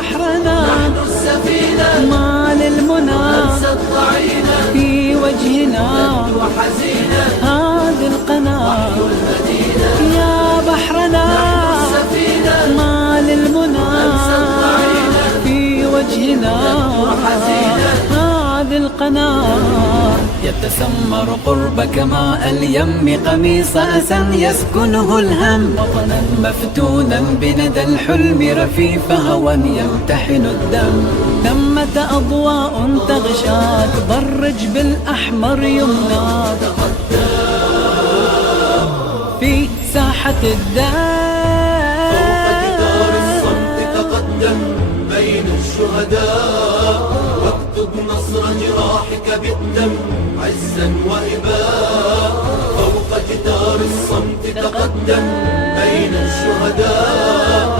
بحرنا نحن السفينة ما للمنى أنسى الضعينة في وجهنا تبدو حزينة هذه القناة وحي المدينة يا بحرنا نحن السفينة ما للمنى أنسى الضعينة في وجهنا تبدو حزينة هذه القناة يتسمر قربك ماء اليم قميص أسى يسكنه الهم وطنا مفتونا بندى الحلم رفيف هوى يمتحن الدم ثمة أضواء تغشاك ضرج بالأحمر يمناك في ساحة الدار فوق جدار الصمت تقدم بين الشهداء واكتب نصر جراحك بالدم عزا وإباء فوق جدار الصمت تقدم بين الشهداء